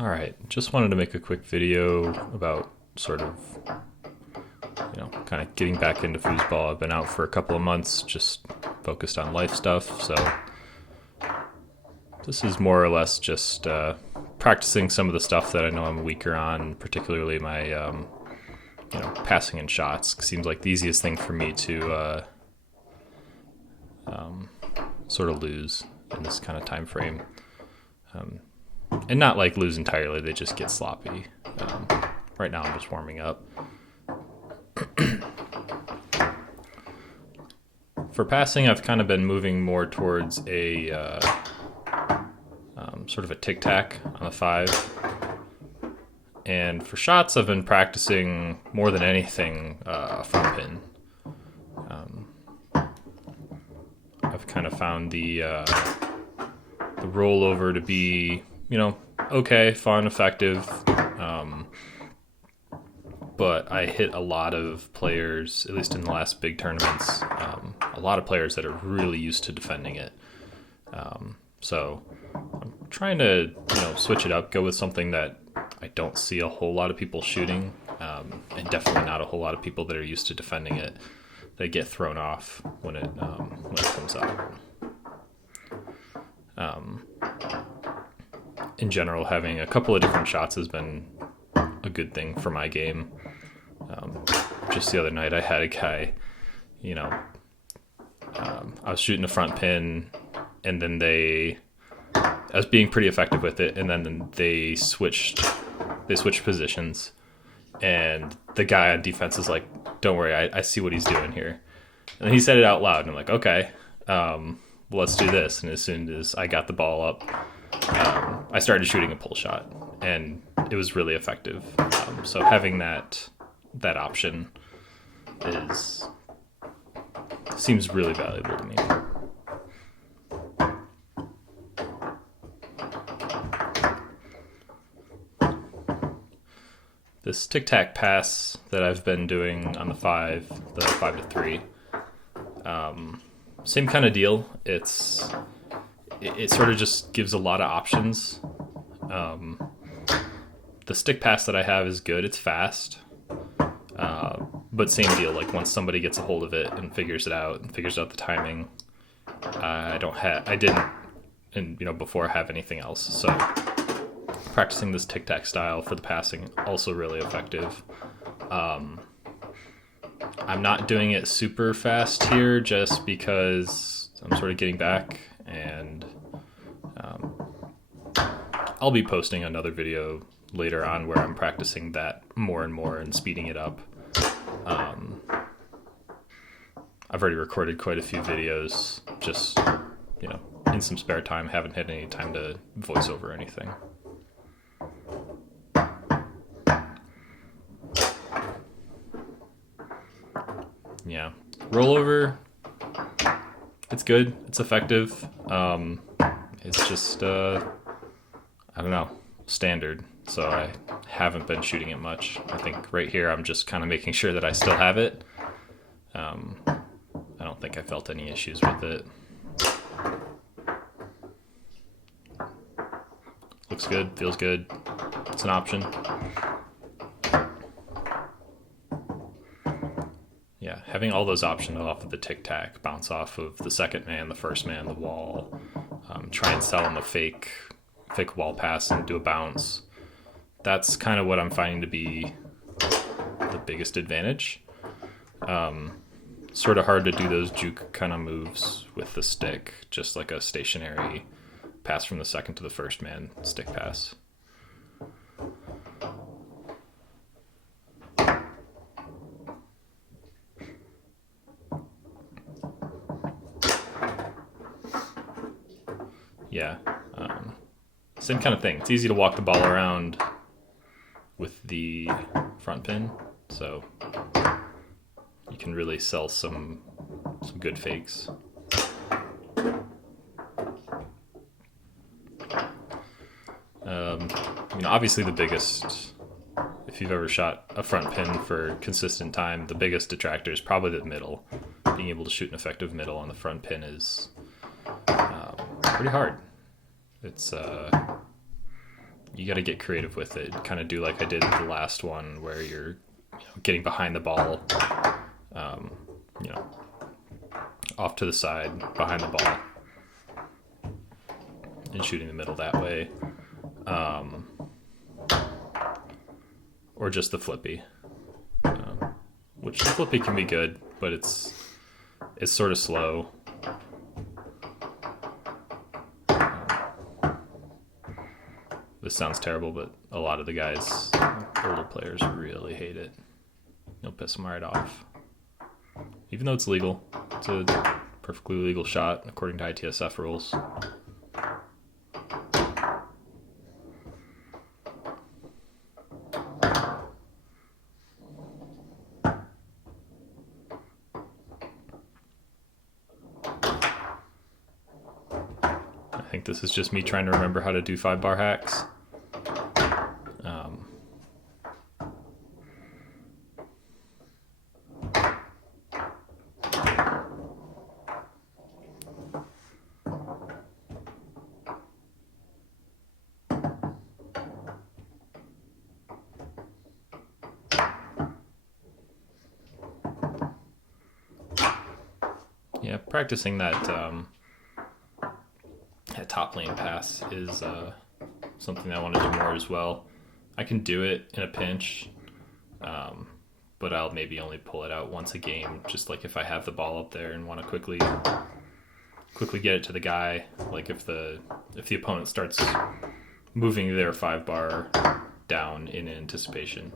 Alright, just wanted to make a quick video about sort of, kind of getting back into foosball. I've been out for a couple of months, just focused on life stuff, so this is more or less just practicing some of the stuff that I know I'm weaker on, particularly my, passing and shots. It seems like the easiest thing for me to sort of lose in this kind of time frame. And not like lose entirely, they just get sloppy. Right now I'm just warming up. For passing, I've kind of been moving more towards a sort of a tic-tac on the 5. And for shots, I've been practicing more than anything a front pin. I've kind of found the rollover to be, okay, fun, effective. But I hit a lot of players, at least in the last big tournaments, a lot of players that are really used to defending it. So I'm trying to, switch it up, go with something that I don't see a whole lot of people shooting, and definitely not a whole lot of people that are used to defending it. They get thrown off when it comes out. In general, having a couple of different shots has been a good thing for my game. Just the other night, I had a guy, I was shooting a front pin, and then I was being pretty effective with it, and then they switched positions, and the guy on defense is like, "Don't worry, I see what he's doing here," and he said it out loud, and I'm like, "Okay, well, let's do this." And as soon as I got the ball up, I started shooting a pull shot, and it was really effective. So having that option seems really valuable to me. This tic-tac pass that I've been doing on the 5 to 3, same kind of deal. It sort of just gives a lot of options. The stick pass that I have is good. It's fast. But same deal, like once somebody gets a hold of it and figures it out and figures out the timing, I didn't, and before I have anything else. So practicing this tic-tac style for the passing, also really effective. I'm not doing it super fast here just because I'm sort of getting back, and I'll be posting another video later on where I'm practicing that more and more and speeding it up. I've already recorded quite a few videos, just, in some spare time. Haven't had any time to voice over anything. Yeah. Rollover, it's good. It's effective. It's just, I don't know, standard. So I haven't been shooting it much. I think right here I'm just kind of making sure that I still have it. I don't think I felt any issues with it. Looks good, feels good. It's an option. Yeah, having all those options off of the tic-tac, bounce off of the second man, the first man, the wall, try and sell him a fake wall pass and do a bounce. That's kind of what I'm finding to be the biggest advantage. Sort of hard to do those juke kind of moves with the stick, just like a stationary pass from the second to the first man stick pass. Yeah, same kind of thing. It's easy to walk the ball around with the front pin, so you can really sell some good fakes. Obviously the biggest, if you've ever shot a front pin for consistent time, the biggest detractor is probably the middle. Being able to shoot an effective middle on the front pin is pretty hard. It's you got to get creative with it. Kind of do like I did with the last one, where you're getting behind the ball, you know, off to the side, behind the ball, and shooting the middle that way. Or just the flippy, which the flippy can be good, but it's sort of slow. This sounds terrible, but a lot of the guys, older players, really hate it. It'll piss them right off. Even though it's legal, it's a perfectly legal shot according to ITSF rules. I think this is just me trying to remember how to do 5-bar hacks. Yeah, practicing that top lane pass is something I want to do more as well. I can do it in a pinch, but I'll maybe only pull it out once a game, just like if I have the ball up there and want to quickly get it to the guy. Like if the opponent starts moving their 5-bar down in anticipation,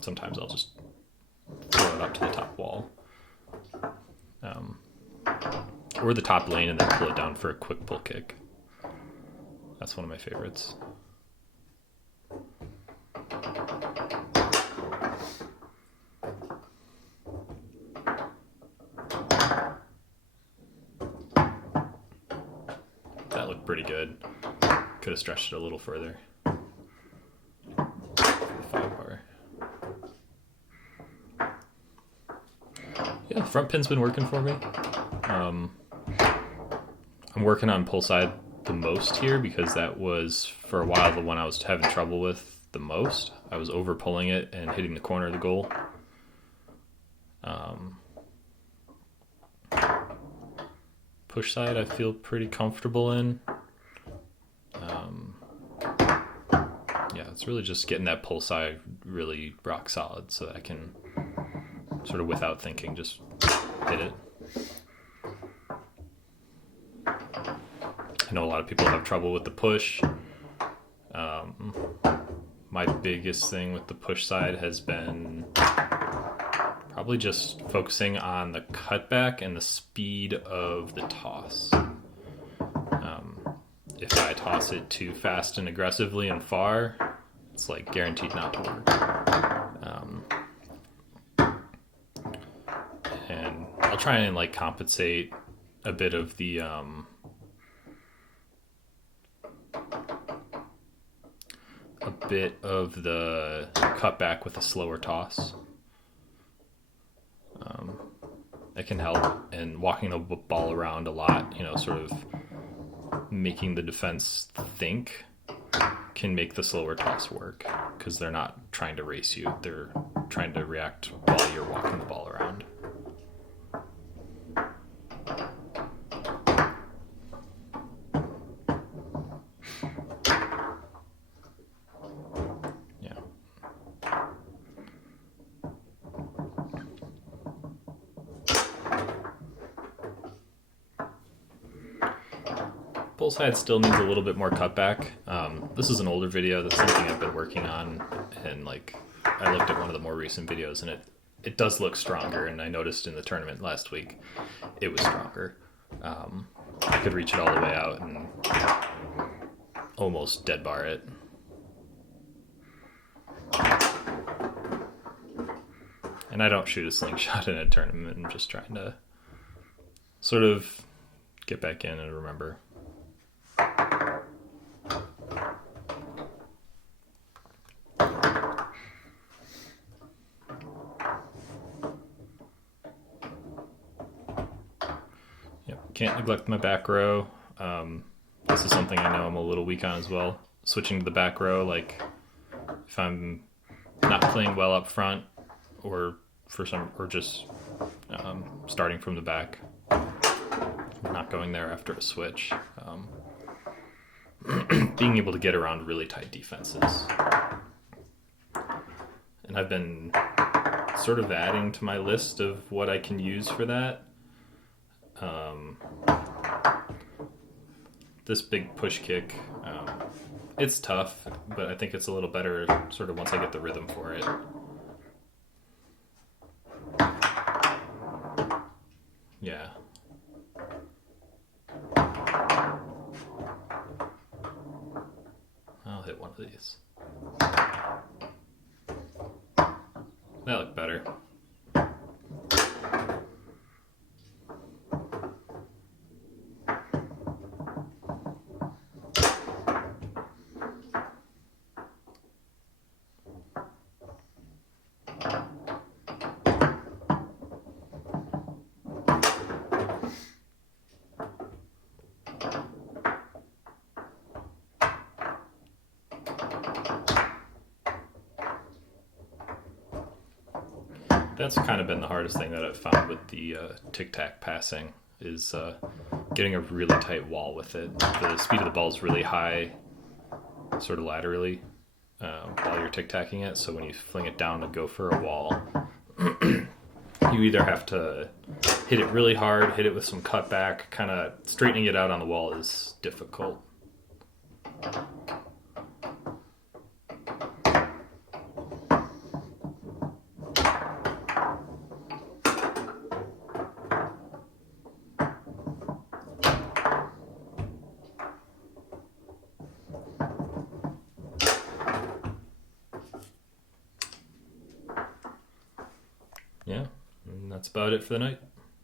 sometimes I'll just throw it up to the top wall. Or the top lane and then pull it down for a quick pull kick. That's one of my favorites. That looked pretty good. Could have stretched it a little further. 5-bar. Yeah, the front pin's been working for me. I'm working on pull side the most here because that was, for a while, the one I was having trouble with the most. I was over pulling it and hitting the corner of the goal. Push side I feel pretty comfortable in. Yeah, it's really just getting that pull side really rock solid so that I can sort of, without thinking, just hit it. I know a lot of people have trouble with the push. My biggest thing with the push side has been probably just focusing on the cutback and the speed of the toss. If I toss it too fast and aggressively and far, it's like guaranteed not to work. And I'll try and like compensate a bit of the cutback with a slower toss. It can help, and walking the ball around a lot, sort of making the defense think, can make the slower toss work because they're not trying to race you, they're trying to react while you're walking the ball around. Pull side still needs a little bit more cutback. This is an older video. That's something I've been working on, and like I looked at one of the more recent videos, and it does look stronger. And I noticed in the tournament last week, it was stronger. I could reach it all the way out and almost dead bar it. And I don't shoot a slingshot in a tournament. I'm just trying to sort of get back in and remember. Yep, can't neglect my back row. This is something I know I'm a little weak on as well. Switching to the back row, like if I'm not playing well up front, or just starting from the back, not going there after a switch. Being able to get around really tight defenses. And I've been sort of adding to my list of what I can use for that. This big push kick, it's tough, but I think it's a little better sort of once I get the rhythm for it. Yeah. I'll hit one of these. That looked better. That's kind of been the hardest thing that I've found with the tic-tac passing is getting a really tight wall with it. The speed of the ball is really high, sort of laterally, while you're tic-tacking it. So when you fling it down to go for a wall, you either have to hit it really hard, hit it with some cutback, kind of straightening it out on the wall is difficult. Yeah, and that's about it for the night.